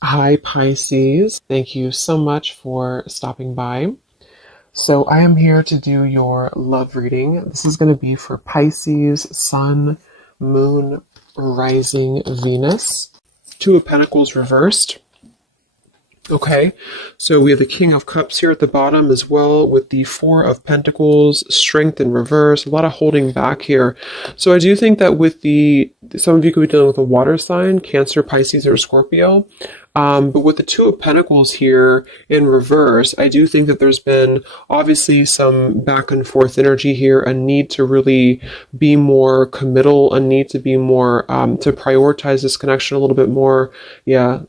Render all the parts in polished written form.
Hi, Pisces. Thank you so much for stopping by. So, I am here to do your love reading. This is going to be for Pisces, Sun, Moon, Rising, Venus. Two of Pentacles reversed. Okay, so we have the King of Cups here at the bottom as well with the Four of Pentacles, Strength in reverse, a lot of holding back here. So I do think that some of you could be dealing with a water sign, Cancer, Pisces, or Scorpio. But with the Two of Pentacles here in reverse, I do think that there's been obviously some back and forth energy here, a need to really be more committal, a need to be more, to prioritize this connection a little bit more. Yeah,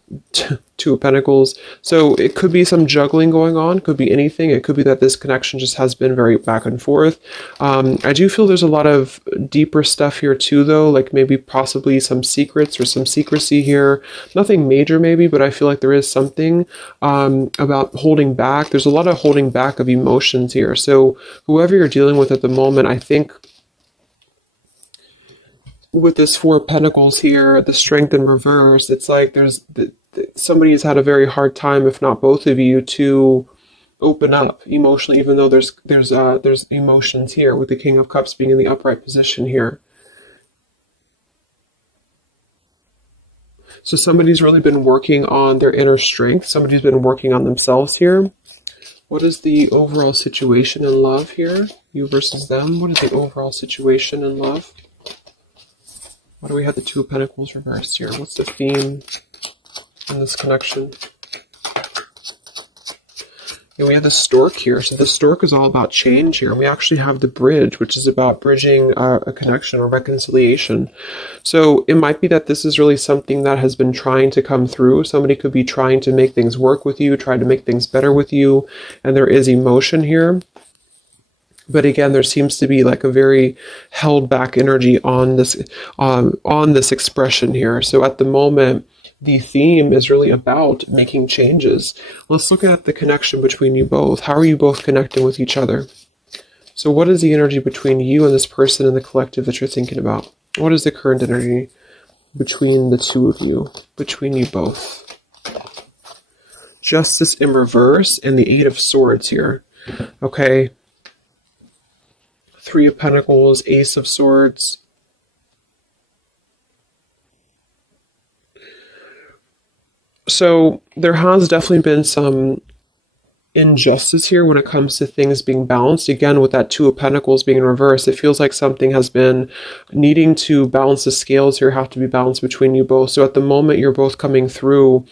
Two of Pentacles. So it could be some juggling going on, could be anything. It could be that this connection just has been very back and forth. I do feel there's a lot of deeper stuff here too, though, like maybe possibly some secrets or some secrecy here. Nothing major maybe, but I feel like there is something about holding back. There's a lot of holding back of emotions here. So whoever you're dealing with at the moment, I think with this Four of Pentacles here, the Strength in reverse, it's like somebody has had a very hard time, if not both of you, to open up emotionally, even though there's emotions here with the King of Cups being in the upright position here. So somebody's really been working on their inner strength. Somebody's been working on themselves here. What is the overall situation in love here? You versus them. What is the overall situation in love? Why do we have the Two of Pentacles reversed here? What's the theme in this connection? And we have the Stork here. So the Stork is all about change here. And we actually have the Bridge, which is about bridging a connection or reconciliation. So it might be that this is really something that has been trying to come through. Somebody could be trying to make things work with you, try to make things better with you. And there is emotion here. But again, there seems to be like a very held back energy on this expression here. So at the moment, the theme is really about making changes. Let's look at the connection between you both. How are you both connecting with each other? So what is the energy between you and this person in the collective that you're thinking about? What is the current energy between the two of you, between you both? Justice in reverse and the Eight of Swords here. Okay. Three of Pentacles, Ace of Swords. So there has definitely been some injustice here when it comes to things being balanced. Again, with that Two of Pentacles being in reverse, it feels like something has been needing to balance. The scales here have to be balanced between you both. So at the moment, you're both coming through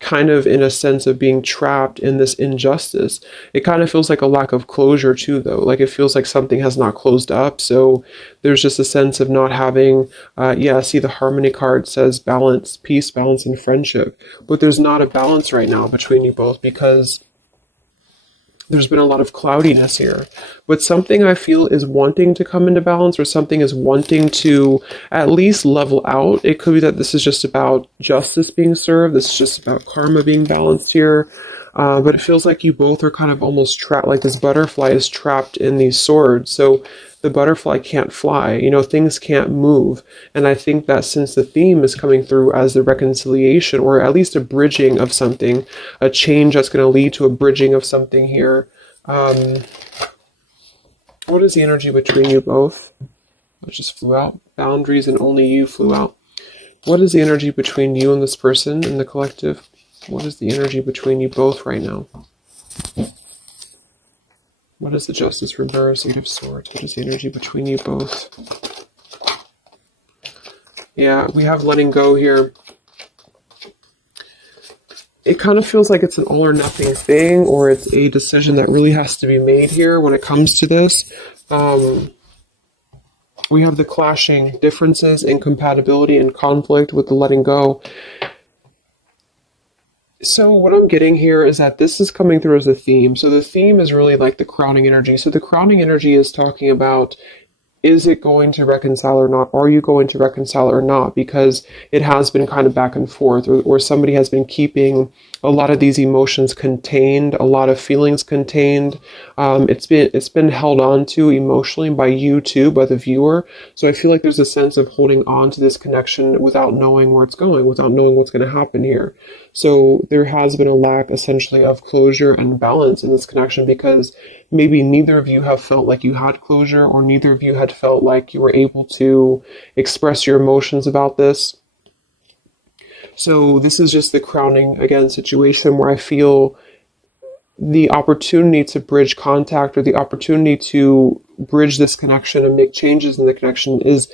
kind of in a sense of being trapped in this injustice. It kind of feels like a lack of closure too, though. Like it feels like something has not closed up. So there's just a sense of not having, see the Harmony card says balance, peace, balance, and friendship. But there's not a balance right now between you both because there's been a lot of cloudiness here. But something I feel is wanting to come into balance, or something is wanting to at least level out. It could be that this is just about justice being served. This is just about karma being balanced here. But it feels like you both are kind of almost trapped, like this butterfly is trapped in these swords. So the butterfly can't fly, things can't move. And I think that since the theme is coming through as the reconciliation, or at least a bridging of something, a change that's going to lead to a bridging of something here. What is the energy between you both? It just flew out. Boundaries and only you flew out. What is the energy between you and this person in the collective? What is the energy between you both right now? What is the Justice reverse? Eight of Swords. What is the energy between you both? Yeah, we have letting go here. It kind of feels like it's an all or nothing thing, or it's a decision that really has to be made here when it comes to this. We have the clashing differences, incompatibility, and conflict with the letting go. So what I'm getting here is that this is coming through as a theme. So the theme is really like the crowning energy. So the crowning energy is talking about is it going to reconcile or not? Are you going to reconcile or not? Because it has been kind of back and forth, or somebody has been keeping a lot of these emotions contained, a lot of feelings contained. It's been held on to emotionally by you too, by the viewer. So I feel like there's a sense of holding on to this connection without knowing where it's going, without knowing what's going to happen here. So there has been a lack essentially of closure and balance in this connection, because maybe neither of you have felt like you had closure, or neither of you had felt like you were able to express your emotions about this. So this is just the crowning, again, situation where I feel the opportunity to bridge contact, or the opportunity to bridge this connection and make changes in the connection is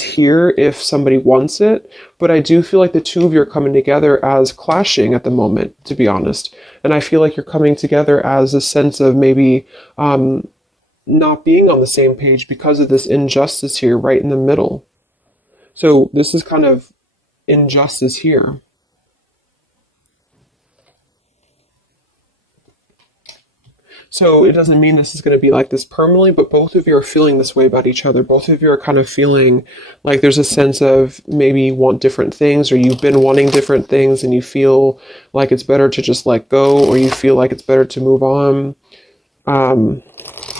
here if somebody wants it. But I do feel like the two of you are coming together as clashing at the moment, to be honest. And I feel like you're coming together as a sense of maybe not being on the same page because of this injustice here right in the middle. So this is kind of injustice here. So it doesn't mean this is going to be like this permanently, but both of you are feeling this way about each other. Both of you are kind of feeling like there's a sense of maybe you want different things, or you've been wanting different things and you feel like it's better to just let go, or you feel like it's better to move on.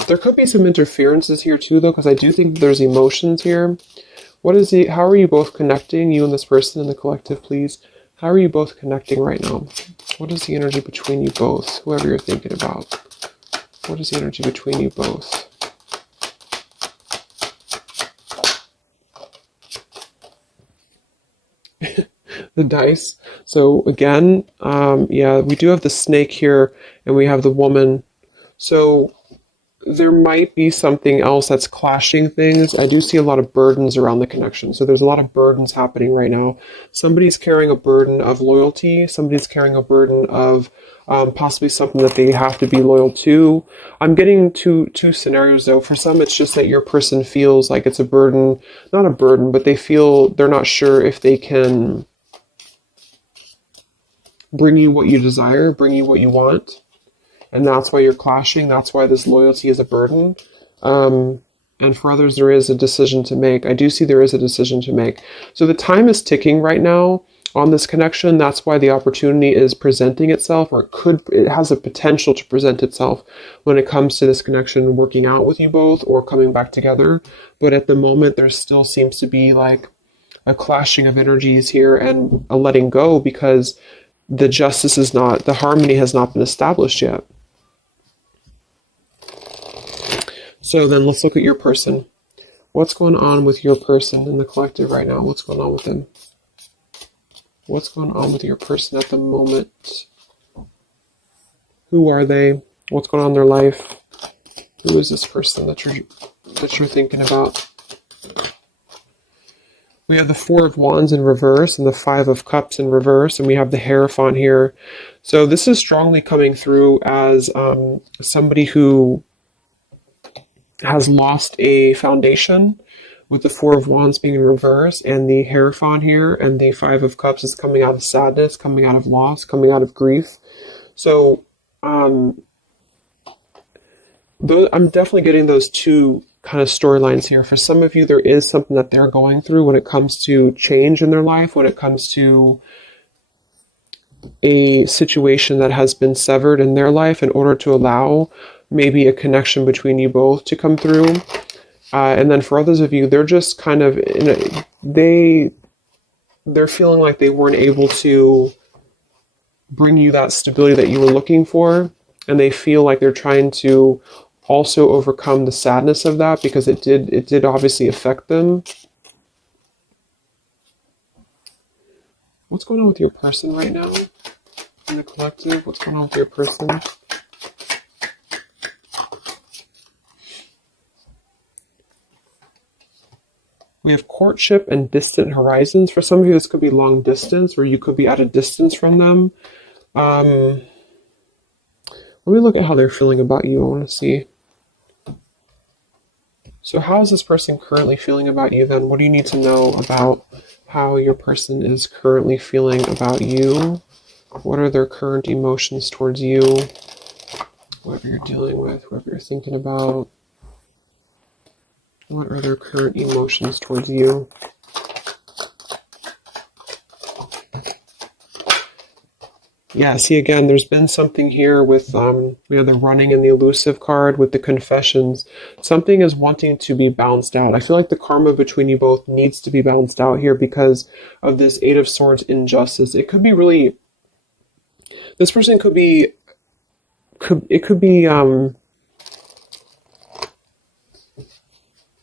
There could be some interferences here too, though, because I do think there's emotions here. How are you both connecting, you and this person in the collective, please? How are you both connecting right now? What is the energy between you both, whoever you're thinking about? What is the energy between you both? The dice. So again, yeah, we do have the snake here, and we have the woman. So there might be something else that's clashing things. I do see a lot of burdens around the connection. So there's a lot of burdens happening right now. Somebody's carrying a burden of loyalty. Somebody's carrying a burden of possibly something that they have to be loyal to. I'm getting two scenarios though. For some, it's just that your person feels like it's a burden, not a burden, but they feel they're not sure if they can bring you what you desire, bring you what you want. And that's why you're clashing. That's why this loyalty is a burden. And for others, there is a decision to make. I do see there is a decision to make. So the time is ticking right now on this connection. That's why the opportunity is presenting itself, or it has a potential to present itself when it comes to this connection working out with you both or coming back together. But at the moment, there still seems to be like a clashing of energies here and a letting go, because the harmony has not been established yet. So then let's look at your person. What's going on with your person in the collective right now? What's going on with them? What's going on with your person at the moment? Who are they? What's going on in their life? Who is this person that you're thinking about? We have the Four of Wands in reverse and the Five of Cups in reverse, and we have the Hierophant here. So this is strongly coming through as somebody who has lost a foundation, with the Four of Wands being in reverse, and the Hierophant here, and the Five of Cups is coming out of sadness, coming out of loss, coming out of grief. So I'm definitely getting those two kind of storylines here. For some of you, there is something that they're going through when it comes to change in their life, when it comes to a situation that has been severed in their life in order to allow maybe a connection between you both to come through. And then for others of you, they're just kind of they're feeling like they weren't able to bring you that stability that you were looking for, and they feel like they're trying to also overcome the sadness of that, because it did obviously affect them. What's going on with your person right now in the collective? What's going on with your person? We have courtship and distant horizons. For some of you, this could be long distance, or you could be at a distance from them. Let me look at how they're feeling about you. I want to see. So how is this person currently feeling about you then? What do you need to know about how your person is currently feeling about you? What are their current emotions towards you? Whoever you're dealing with, whoever you're thinking about. What are their current emotions towards you? Yeah, see, again, there's been something here with we have the running and the elusive card with the confessions. Something is wanting to be balanced out. I feel like the karma between you both needs to be balanced out here because of this Eight of Swords injustice. It could be really, this person could be, it could be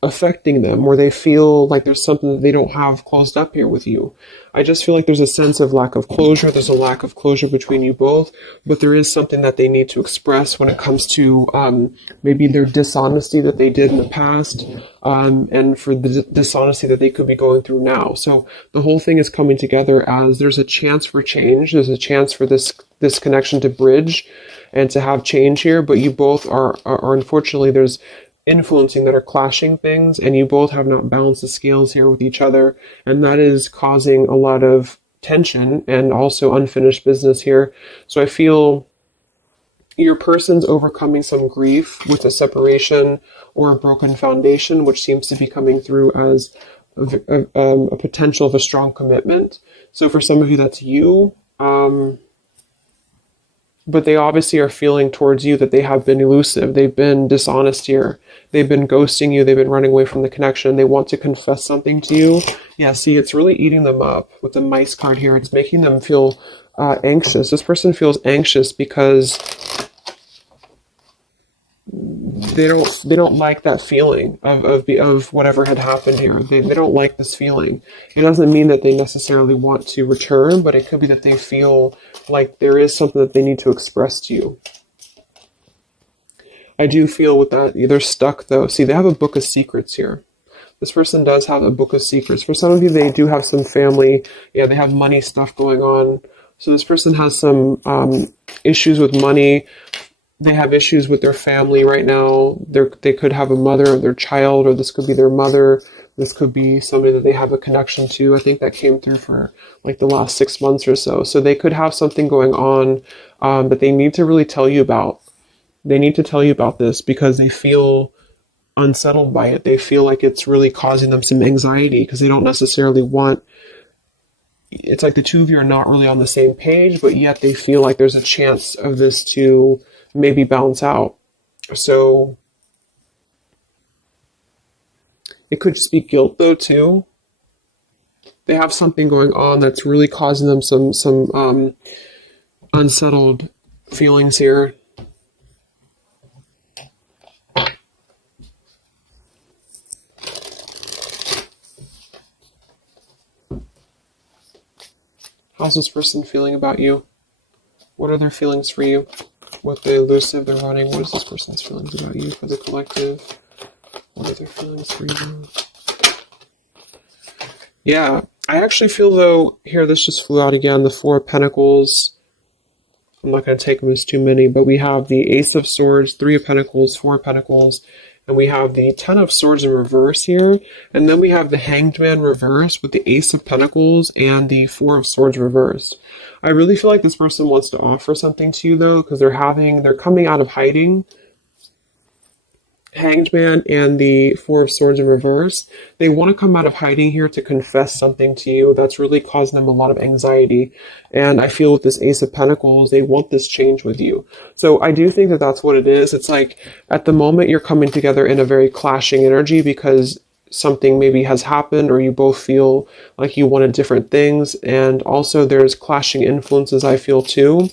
affecting them, where they feel like there's something that they don't have closed up here with you. I just feel like there's a sense of lack of closure. There's a lack of closure between you both, but there is something that they need to express when it comes to maybe their dishonesty that they did in the past, and for the dishonesty that they could be going through now. So the whole thing is coming together as there's a chance for change. There's a chance for this connection to bridge and to have change here, but you both are unfortunately, there's influencing that are clashing things, and you both have not balanced the scales here with each other, and that is causing a lot of tension and also unfinished business here. So I feel your person's overcoming some grief with a separation or a broken foundation, which seems to be coming through as a potential of a strong commitment. So for some of you, that's you. But they obviously are feeling towards you that they have been elusive. They've been dishonest here. They've been ghosting you. They've been running away from the connection. They want to confess something to you. Yeah, see, it's really eating them up with the mice card here. It's making them feel anxious. This person feels anxious because they don't like that feeling of whatever had happened here. They don't like this feeling. It doesn't mean that they necessarily want to return, but it could be that they feel like there is something that they need to express to you. I do feel with that, they're stuck though. See, they have a book of secrets here. This person does have a book of secrets. For some of you, they do have some family. Yeah, they have money stuff going on. So this person has some issues with money. They have issues with their family right now. They could have a mother of their child, or this could be their mother. This could be somebody that they have a connection to. I think that came through for like the last 6 months or so. So they could have something going on that they need to really tell you about. They need to tell you about this because they feel unsettled by it. They feel like it's really causing them some anxiety because they don't necessarily want, it's like the two of you are not really on the same page, but yet they feel like there's a chance of this to maybe balance out. So it could just be guilt though too. They have something going on that's really causing them some unsettled feelings here. How's this person feeling about you? What are their feelings for you? With the elusive, they're running. What is this person's feelings about you for the collective? What are their feelings for you? Yeah, I actually feel though, here, this just flew out again, the Four of Pentacles. I'm not going to take them as too many, but we have the Ace of Swords, Three of Pentacles, Four of Pentacles, and we have the Ten of Swords in reverse here. And then we have the Hanged Man reversed with the Ace of Pentacles and the Four of Swords reversed. I really feel like this person wants to offer something to you though, because they're coming out of hiding. Hanged Man and the Four of Swords in reverse. They want to come out of hiding here to confess something to you that's really causing them a lot of anxiety. And I feel with this Ace of Pentacles, they want this change with you. So I do think that that's what it is. It's like at the moment you're coming together in a very clashing energy because something maybe has happened or you both feel like you wanted different things. And also there's clashing influences, I feel too.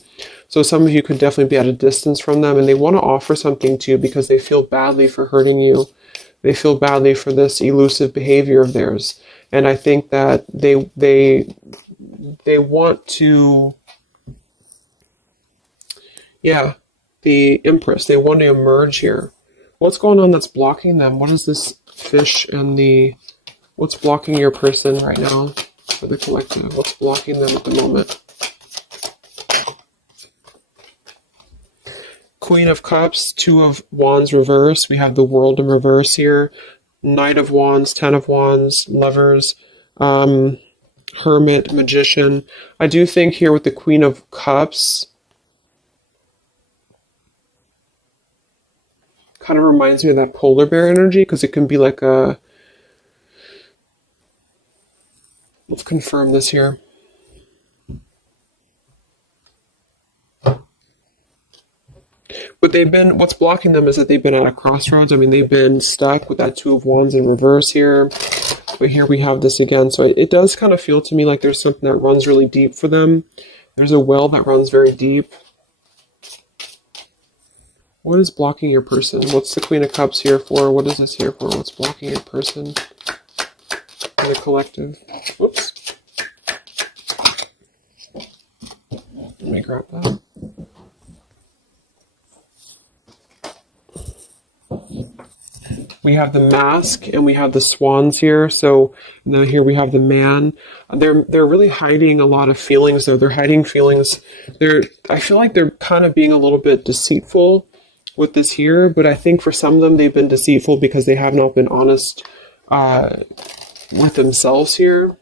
So some of you could definitely be at a distance from them and they want to offer something to you because they feel badly for hurting you. They feel badly for this elusive behavior of theirs. And I think that they want to, yeah, the Empress, they want to emerge here. What's going on that's blocking them? What is this fish and what's blocking your person right now for the collective? What's blocking them at the moment? Queen of Cups, Two of Wands reverse. We have the World in reverse here. Knight of Wands, Ten of Wands, Lovers, Hermit, Magician. I do think here with the Queen of Cups, kind of reminds me of that polar bear energy, because it can be like a, let's confirm this here. But they've been, what's blocking them is that they've been at a crossroads. I mean, they've been stuck with that Two of Wands in reverse here. But here we have this again. So it does kind of feel to me like there's something that runs really deep for them. There's a well that runs very deep. What is blocking your person? What's the Queen of Cups here for? What is this here for? What's blocking your person? In the collective. Whoops. Let me grab that. We have the Mask and we have the Swans here. So now here we have the Man. They're really hiding a lot of feelings though. They're hiding feelings. I feel like they're kind of being a little bit deceitful with this here, but I think for some of them they've been deceitful because they have not been honest with themselves here.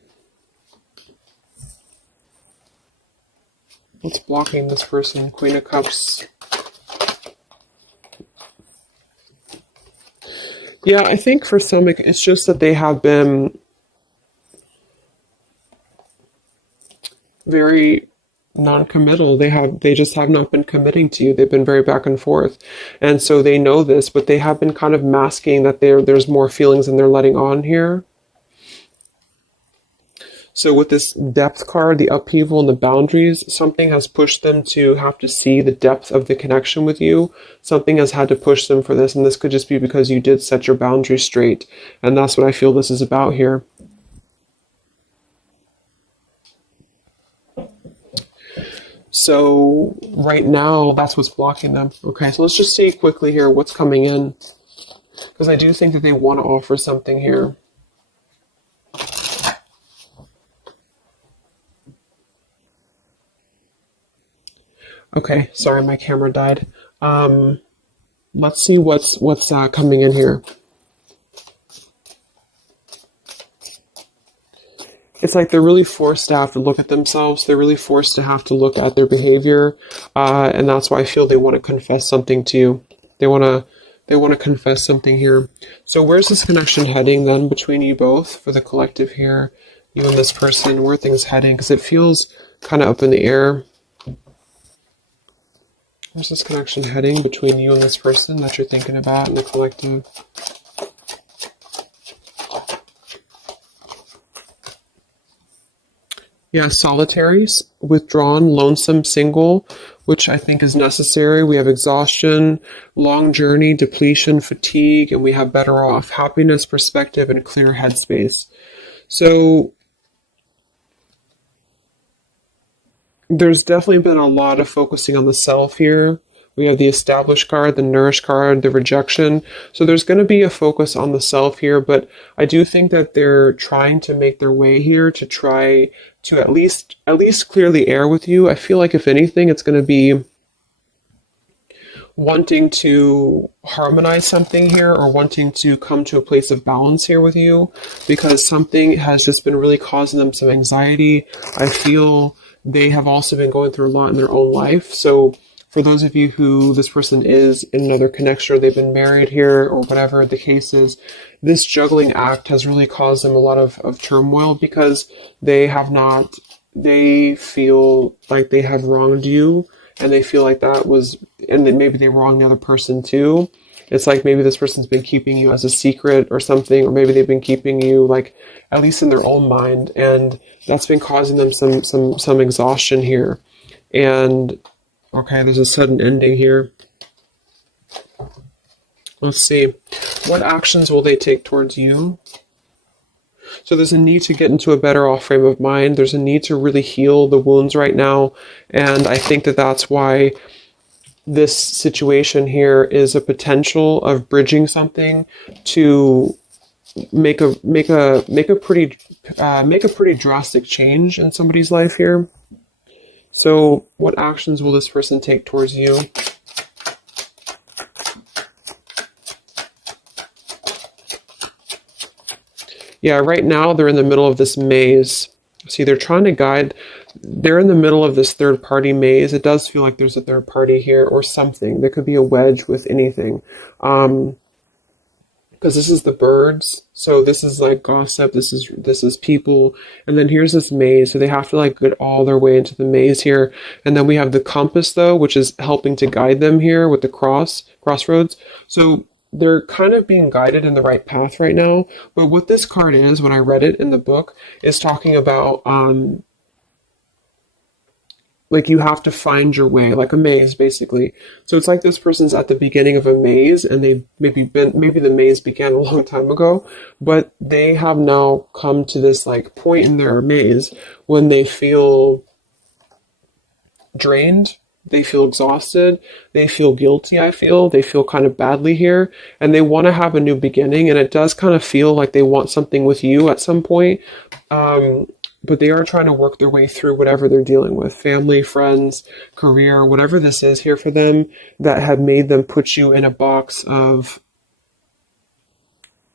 What's blocking this person? Queen of Cups. Yeah, I think for some, it's just that they have been very non-committal. They just have not been committing to you. They've been very back and forth. And so they know this, but they have been kind of masking that there's more feelings than they're letting on here. So with this depth card, the upheaval and the boundaries, something has pushed them to have to see the depth of the connection with you. Something has had to push them for this, and this could just be because you did set your boundaries straight. And that's what I feel this is about here. So right now, that's what's blocking them. Okay, so let's just see quickly here what's coming in. Because I do think that they want to offer something here. Okay, sorry, my camera died. Let's see what's coming in here. It's like they're really forced to have to look at themselves. They're really forced to have to look at their behavior, and that's why I feel they want to confess something to you. They want to confess something here. So where's this connection heading then between you both for the collective here? You and this person, where are things heading? Because it feels kind of up in the air. Where's this connection heading between you and this person that you're thinking about in the collective? Yeah, solitary, withdrawn, lonesome, single, which I think is necessary. We have exhaustion, long journey, depletion, fatigue, and we have better off, happiness, perspective, and clear headspace. So there's definitely been a lot of focusing on the self here. We have the established card, the nourished card, the rejection. So there's going to be a focus on the self here, but I do think that they're trying to make their way here to try to at least clear the air with you. I feel like if anything, it's going to be wanting to harmonize something here or wanting to come to a place of balance here with you, because something has just been really causing them some anxiety. I feel they have also been going through a lot in their own life. So for those of you who this person is in another connection, or they've been married here, or whatever the case is, this juggling act has really caused them a lot of turmoil, because they feel like they have wronged you, and they feel like that was, and then maybe they wronged the other person too. It's like maybe this person's been keeping you as a secret or something, or maybe they've been keeping you, like, at least in their own mind, and that's been causing them some exhaustion here. And okay, there's a sudden ending here. Let's see. What actions will they take towards you? So there's a need to get into a better off frame of mind. There's a need to really heal the wounds right now. And I think that that's why this situation here is a potential of bridging something to make a pretty drastic change in somebody's life here. So what actions will this person take towards you? Yeah, right now they're in the middle of this maze. See, they're trying to guide. they're in the middle of this third party maze. It does feel like there's a third party here or something. There could be a wedge with anything. Because this is the birds, so this is like gossip, this is people, and then here's this maze, so they have to like get all their way into the maze here. And then we have the compass though, which is helping to guide them here with the crossroads. So they're kind of being guided in the right path right now. But what this card is, when I read it in the book, is talking about like you have to find your way, like a maze basically. So it's like this person's at the beginning of a maze, and maybe the maze began a long time ago, but they have now come to this like point in their maze when they feel drained, they feel exhausted, they feel guilty, they feel kind of badly here, and they want to have a new beginning, and it does kind of feel like they want something with you at some point. But they are trying to work their way through whatever they're dealing with, family, friends, career, whatever this is here for them that had made them put you in a box of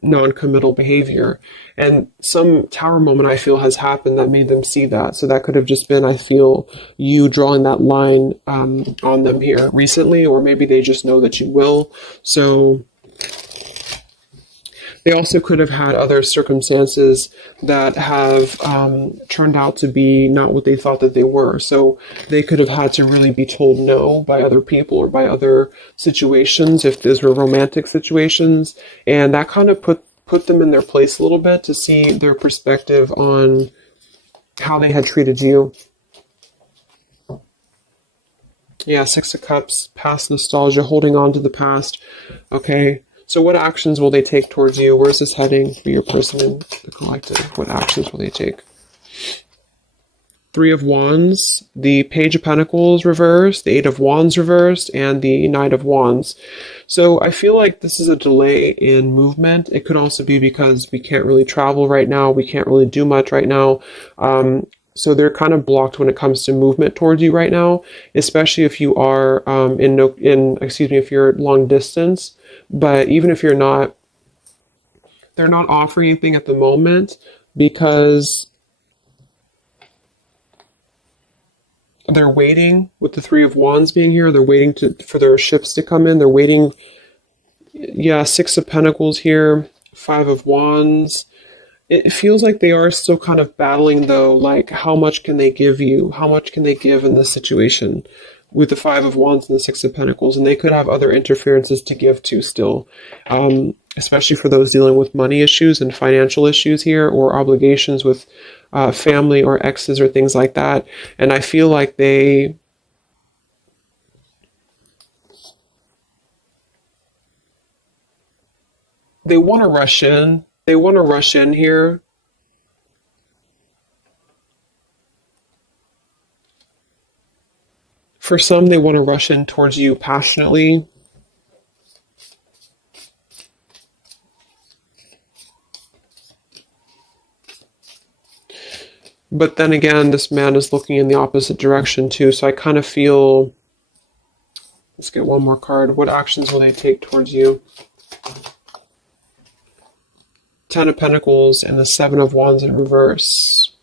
non-committal behavior. And some tower moment I feel has happened that made them see that. So that could have just been, I feel, you drawing that line on them here recently, or maybe they just know that you will. So they also could have had other circumstances that have turned out to be not what they thought that they were. So they could have had to really be told no by other people or by other situations, if those were romantic situations. And that kind of put them in their place a little bit to see their perspective on how they had treated you. Yeah, Six of Cups, past nostalgia, holding on to the past. Okay. So what actions will they take towards you? Where's this heading for your person in the collective? What actions will they take? Three of Wands, the Page of Pentacles reversed, the Eight of Wands reversed, and the Knight of Wands. So I feel like this is a delay in movement. It could also be because we can't really travel right now. We can't really do much right now. So they're kind of blocked when it comes to movement towards you right now, especially if you are if you're long distance. But even if you're not, they're not offering anything at the moment because they're waiting with the Three of Wands being here. They're waiting for their ships to come in. They're waiting. Yeah, Six of Pentacles here, Five of Wands. It feels like they are still kind of battling though, like how much can they give you? How much can they give in this situation? With the Five of Wands and the Six of Pentacles, and they could have other interferences to give to still, especially for those dealing with money issues and financial issues here, or obligations with family or exes or things like that. And I feel like they want to rush in. They want to rush in here. For some, they want to rush in towards you passionately. But then again, this man is looking in the opposite direction too. So I kind of feel, let's get one more card. What actions will they take towards you? Ten of Pentacles and the Seven of Wands in reverse.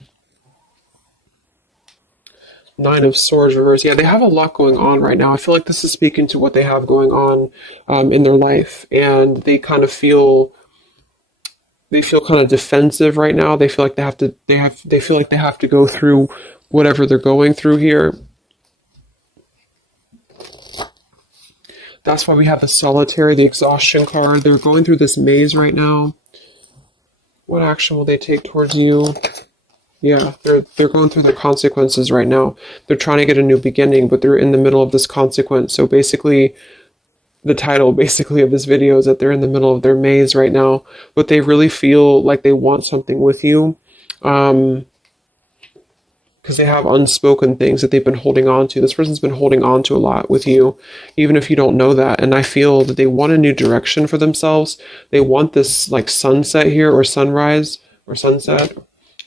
Nine of Swords reverse. Yeah, they have a lot going on right now. I feel like this is speaking to what they have going on in their life, and they kind of feel kind of defensive right now. They feel like they feel like they have to go through whatever they're going through here. That's why we have the Solitary, the exhaustion card. They're going through this maze right now. What action will they take towards you? Yeah, they're going through their consequences right now. They're trying to get a new beginning, but they're in the middle of this consequence. So basically, the title basically of this video is that they're in the middle of their maze right now, but they really feel like they want something with you, because they have unspoken things that they've been holding on to. This person's been holding on to a lot with you, even if you don't know that. And I feel that they want a new direction for themselves. They want this like sunset here, or sunrise, or sunset,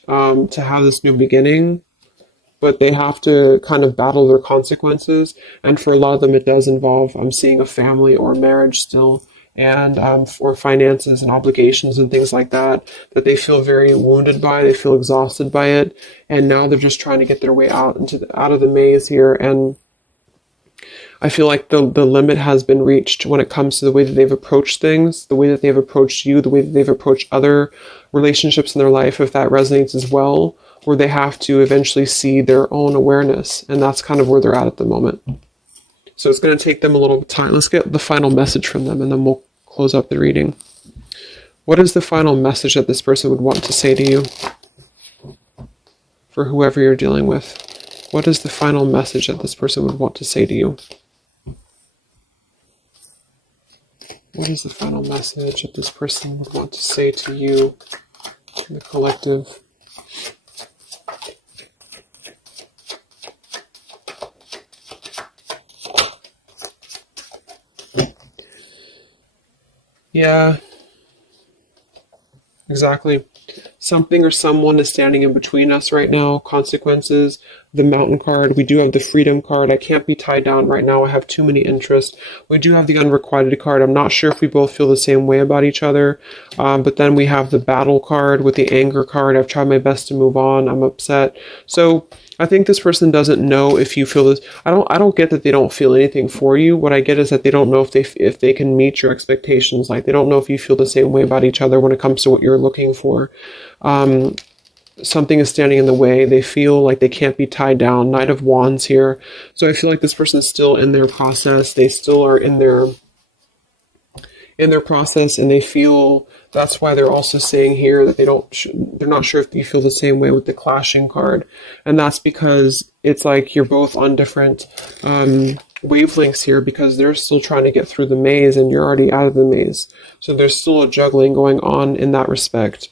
to have this new beginning, but they have to kind of battle their consequences. And for a lot of them, it does involve, I'm seeing a family or marriage still and for finances and obligations and things like that, that they feel very wounded by, they feel exhausted by it, and now they're just trying to get their way out out of the maze here. And I feel like the limit has been reached when it comes to the way that they've approached things, the way that they've approached you, the way that they've approached other relationships in their life, if that resonates as well, where they have to eventually see their own awareness. And that's kind of where they're at the moment. So it's going to take them a little time. Let's get the final message from them, and then we'll close up the reading. What is the final message that this person would want to say to you? For whoever you're dealing with. What is the final message that this person would want to say to you? What is the final message that this person would want to say to you, the collective? Yeah, exactly. Something or someone is standing in between us right now. Consequences, the mountain card. We do have the freedom card. I can't be tied down right now. I have too many interests. We do have the unrequited card. I'm not sure if we both feel the same way about each other. But then we have the battle card with the anger card. I've tried my best to move on. I'm upset. So I think this person doesn't know if you feel this. I don't get that they don't feel anything for you. What I get is that they don't know if they can meet your expectations. Like, they don't know if you feel the same way about each other when it comes to what you're looking for. Something is standing in the way. They feel like they can't be tied down. Knight of Wands here. So I feel like this person is still in their process. They still are in their process, and they feel, that's why they're also saying here that they're not sure if you feel the same way with the clashing card. And that's because it's like you're both on different wavelengths here, because they're still trying to get through the maze and you're already out of the maze. So there's still a juggling going on in that respect.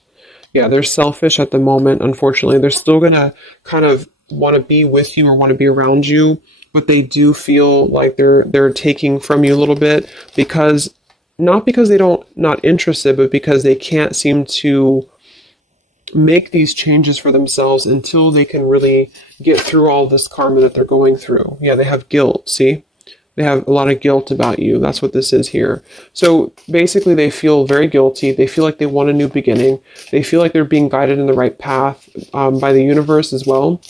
Yeah, they're selfish at the moment, unfortunately. They're still going to kind of want to be with you or want to be around you, but they do feel like they're taking from you a little bit, because not because they not interested, but because they can't seem to make these changes for themselves until they can really get through all this karma that they're going through. Yeah, they have guilt, see? They have a lot of guilt about you. That's what this is here. So basically they feel very guilty. They feel like they want a new beginning. They feel like they're being guided in the right path by the universe as well.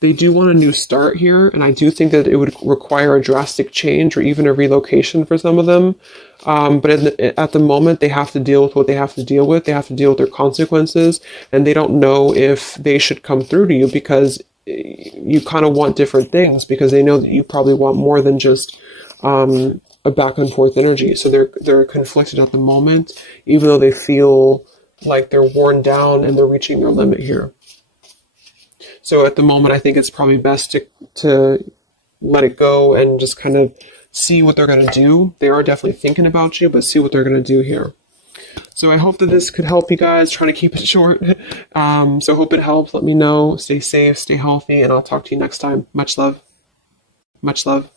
They do want a new start here, and I do think that it would require a drastic change or even a relocation for some of them. But at the moment, they have to deal with what they have to deal with. They have to deal with their consequences, and they don't know if they should come through to you, because you kind of want different things, because they know that you probably want more than just a back and forth energy. So they're conflicted at the moment, even though they feel like they're worn down and they're reaching their limit here. So at the moment, I think it's probably best to let it go and just kind of see what they're going to do. They are definitely thinking about you, but see what they're going to do here. So I hope that this could help you guys. Trying to keep it short. So I hope it helps. Let me know. Stay safe, stay healthy, and I'll talk to you next time. Much love. Much love.